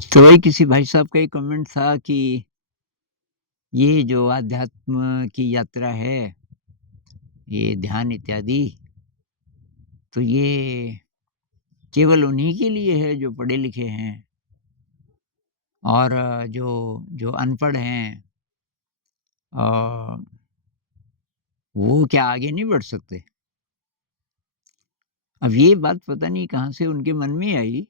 तो वही किसी भाई साहब का एक कमेंट था कि ये जो आध्यात्म की यात्रा है, ये ध्यान इत्यादि, तो ये केवल उन्हीं के लिए है जो पढ़े लिखे हैं और जो जो अनपढ़ हैं अ, वो क्या आगे नहीं बढ़ सकते? अब ये बात पता नहीं कहाँ से उनके मन में आई,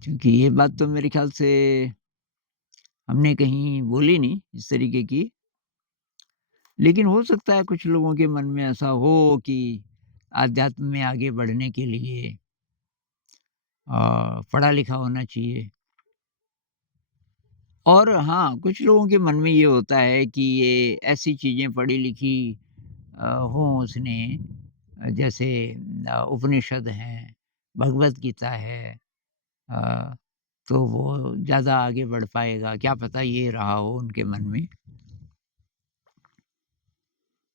क्योंकि ये बात तो मेरे ख़्याल से हमने कहीं बोली नहीं इस तरीके की। लेकिन हो सकता है कुछ लोगों के मन में ऐसा हो कि आध्यात्म में आगे बढ़ने के लिए पढ़ा लिखा होना चाहिए। और हाँ, कुछ लोगों के मन में ये होता है कि ये ऐसी चीज़ें पढ़ी-लिखी हों उसने जैसे उपनिषद हैं, भगवद गीता है अ, तो वो ज़्यादा आगे बढ़ पाएगा, क्या पता ये रहा हो उनके मन में।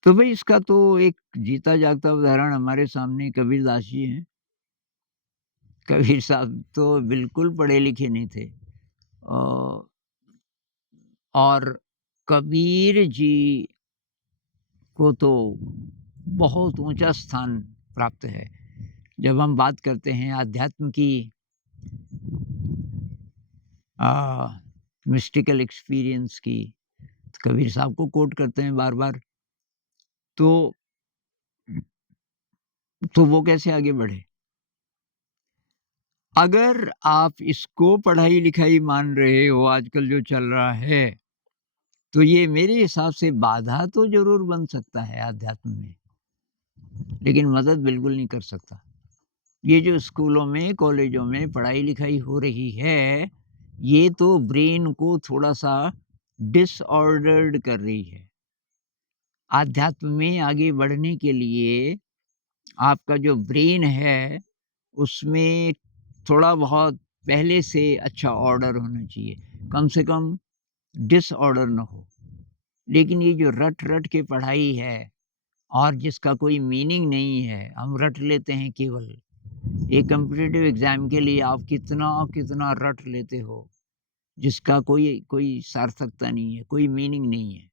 तो भई इसका तो एक जीता-जागता उदाहरण हमारे सामने कबीरदास जी हैं। कबीर साहब तो बिल्कुल पढ़े-लिखे नहीं थे। और कबीर जी को तो बहुत ऊँचा स्थान प्राप्त है। जब हम बात करते हैं अध्यात्म की अ, मिस्टिकल एक्सपीरियंस की, तो कबीर साहब को कोट करते हैं बार-बार, तो वो कैसे आगे बढ़े? अगर आप इसको पढ़ाई-लिखाई मान रहे हो आजकल जो चल रहा है, तो ये मेरे हिसाब से बाधा तो ज़रूर बन सकता है अध्यात्म में, लेकिन मदद बिल्कुल नहीं कर सकता। ये जो स्कूलों में, कॉलेजों में पढ़ाई-लिखाई हो रही है, ये तो ब्रेन को थोड़ा-सा डिसऑर्डर्ड कर रही है। आध्यात्म में आगे बढ़ने के लिए आपका जो ब्रेन है, उसमें थोड़ा-बहुत पहले से अच्छा ऑर्डर होना चाहिए। कम से कम डिसऑर्डर ना हो। लेकिन ये जो रट-रट के पढ़ाई है और जिसका कोई मीनिंग नहीं है, हम रट लेते हैं केवल। एक कॉम्पिटिटिव एग्ज़ाम के लिए आप कितना-कितना रट लेते हो, जिसका कोई कोई सार्थकता नहीं है, कोई मीनिंग नहीं है।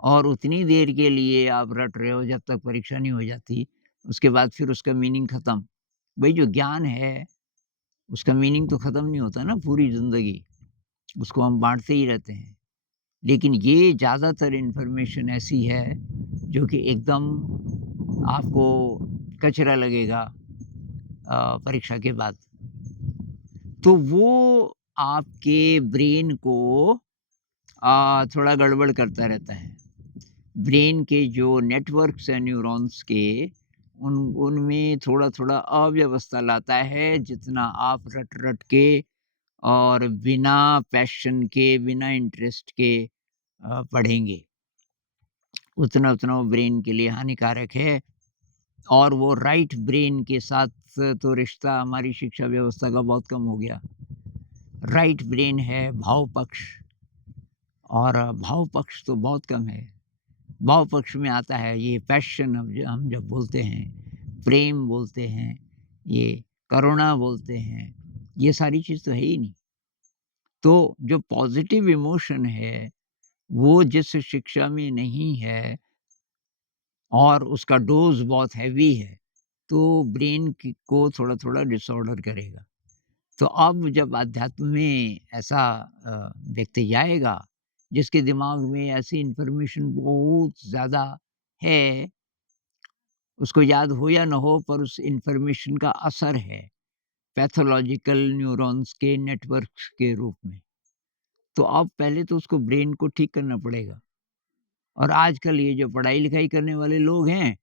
और उतनी देर के लिए आप रट रहे हो जब तक परीक्षा नहीं हो जाती, उसके बाद फिर उसका मीनिंग ख़त्म। वही जो ज्ञान है, उसका मीनिंग तो ख़त्म नहीं होता ना पूरी ज़िंदगी, उसको हम बाँटते ही रहते हैं। लेकिन ये ज़्यादातर इन्फॉर्मेशन ऐसी है, जो कि एकदम आपको कचरा लगेगा परीक्षा के बाद। तो वो आपके ब्रेन को थोड़ा गड़बड़ करता रहता है। ब्रेन के जो नेटवर्क्स हैं न्यूरॉन्स के, उनमें थोड़ा-थोड़ा अव्यवस्था लाता है, जितना आप रट-रट के और बिना पैशन के, बिना इंटरेस्ट के पढ़ेंगे, उतना-उतना वो ब्रेन के लिए हानिकारक है। और वो राइट ब्रेन के साथ तो रिश्ता हमारी शिक्षा व्यवस्था का बहुत कम हो गया। राइट ब्रेन है भाव पक्ष और भाव पक्ष तो बहुत कम है। भाव पक्ष में आता है ये पैशन हम जब बोलते हैं, प्रेम बोलते हैं, ये करुणा बोलते हैं, ये सारी चीज़ तो है ही नहीं। तो जो पॉज़िटिव इमोशन है, वो जिस शिक्षा में नहीं है और उसका डोज़ बहुत हेवी है, तो ब्रेन को थोड़ा-थोड़ा डिसऑर्डर करेगा। तो अब जब अध्यात्म में ऐसा व्यक्ति जाएगा, जिसके दिमाग में ऐसी इन्फॉर्मेशन बहुत ज़्यादा है, उसको याद हो या ना हो पर उस इन्फॉर्मेशन का असर है, पैथोलॉजिकल न्यूरॉन्स के नेटवर्क्स के रूप में। तो अब पहले तो उसको ब्रेन को ठीक करना पड़ेगा। और आजकल ये जो पढ़ाई-लिखाई करने वाले लोग हैं,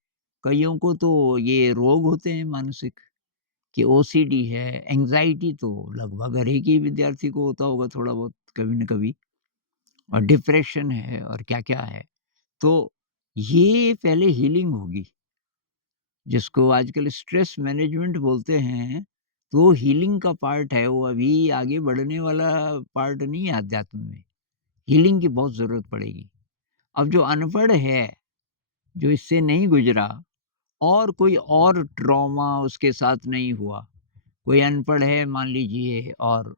कइयों को तो ये रोग होते हैं मानसिक। कि ओसीडी है, एंग्ज़ायटी तो लगभग हर एक ही विद्यार्थी को होता होगा थोड़ा बहुत कभी न कभी और डिप्रेशन है और क्या-क्या है। तो ये पहले हीलिंग होगी, जिसको आजकल स्ट्रेस मैनेजमेंट बोलते हैं, तो वो हीलिंग का पार्ट है, वो अभी आगे बढ़ने वाला पार्ट नहीं है अध्यात्म में। हीलिंग की बहुत ज़रूरत पड़ेगी। अब जो अनपढ़ है, जो इससे नहीं गुज़रा और कोई और ट्रॉमा उसके साथ नहीं हुआ, कोई अनपढ़ है मान लीजिए और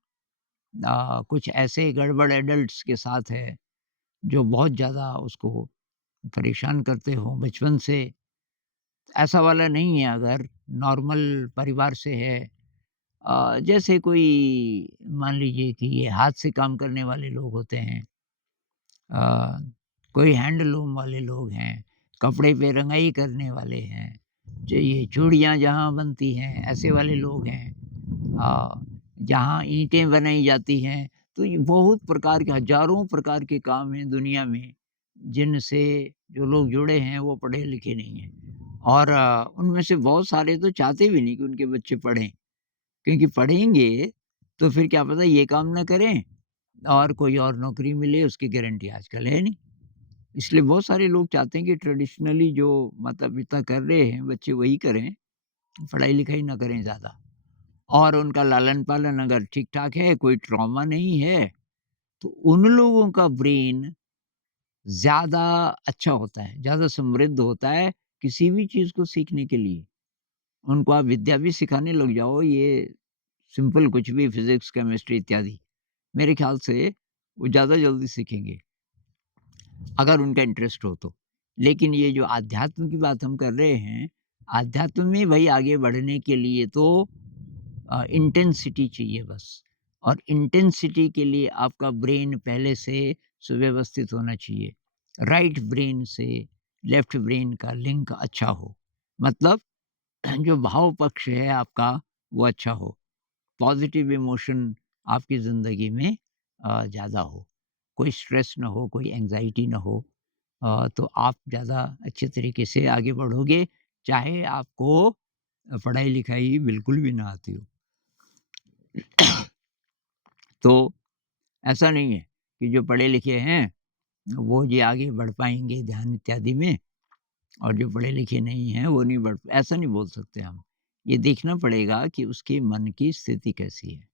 कुछ ऐसे गड़बड़ एडल्ट्स के साथ है, जो बहुत ज़्यादा उसको परेशान करते हों बचपन से। ऐसा वाला नहीं है, अगर नॉर्मल परिवार से है, जैसे कोई मान लीजिए कि ये हाथ से काम करने वाले लोग होते हैं, अ, कोई हैंडलूम वाले लोग हैं, कपड़े पे रंगाई करने वाले हैं, जो ये चूड़ियाँ जहाँ बनती हैं, ऐसे वाले लोग हैं, जहाँ ईंटें बनाई जाती हैं, तो ये बहुत प्रकार के, हज़ारों प्रकार के काम हैं दुनिया में, जिनसे जो लोग जुड़े हैं वो पढ़े लिखे नहीं हैं। और उनमें से बहुत सारे तो चाहते भी नहीं कि उनके बच्चे पढ़ें, क्योंकि पढ़ेंगे तो फिर क्या पता ये काम ना करें और कोई और नौकरी मिले, उसकी गारंटी आजकल है नहीं। इसलिए बहुत सारे लोग चाहते हैं कि ट्रेडिशनली जो माता-पिता कर रहे हैं, बच्चे वही करें, पढ़ाई-लिखाई ना करें ज़्यादा। और उनका लालन-पालन अगर ठीक-ठाक है, कोई ट्रॉमा नहीं है, तो उन लोगों का ब्रेन ज़्यादा अच्छा होता है, ज़्यादा समृद्ध होता है किसी भी चीज़ को सीखने के लिए। उनको आप विद्या भी सिखाने लग जाओ, ये सिंपल कुछ भी, फिज़िक्स, केमिस्ट्री इत्यादि, मेरे ख़्याल से वो ज़्यादा जल्दी सीखेंगे, अगर उनका इंटरेस्ट हो तो। लेकिन ये जो आध्यात्म की बात हम कर रहे हैं, आध्यात्म में भई आगे बढ़ने के लिए तो इंटेंसिटी चाहिए बस। और इंटेंसिटी के लिए आपका ब्रेन पहले से सुव्यवस्थित होना चाहिए। राइट ब्रेन से लेफ्ट ब्रेन का लिंक अच्छा हो। मतलब जो भाव पक्ष है आपका वो अच्छा हो। पॉज़िटिव इमोशन आपकी ज़िंदगी में ज़्यादा हो। कोई स्ट्रेस ना हो, कोई एंग्ज़ायटी ना हो, तो आप ज़्यादा अच्छे तरीके से आगे बढ़ोगे, चाहे आपको पढ़ाई-लिखाई बिल्कुल भी ना आती हो। तो ऐसा नहीं है कि जो पढ़े लिखे हैं, वो जी आगे बढ़ पाएँगे ध्यान इत्यादि में, और जो पढ़े लिखे नहीं हैं, वो नहीं बढ़, ऐसा नहीं बोल सकते हम। ये देखना पड़ेगा कि उसके मन की स्थिति कैसी है।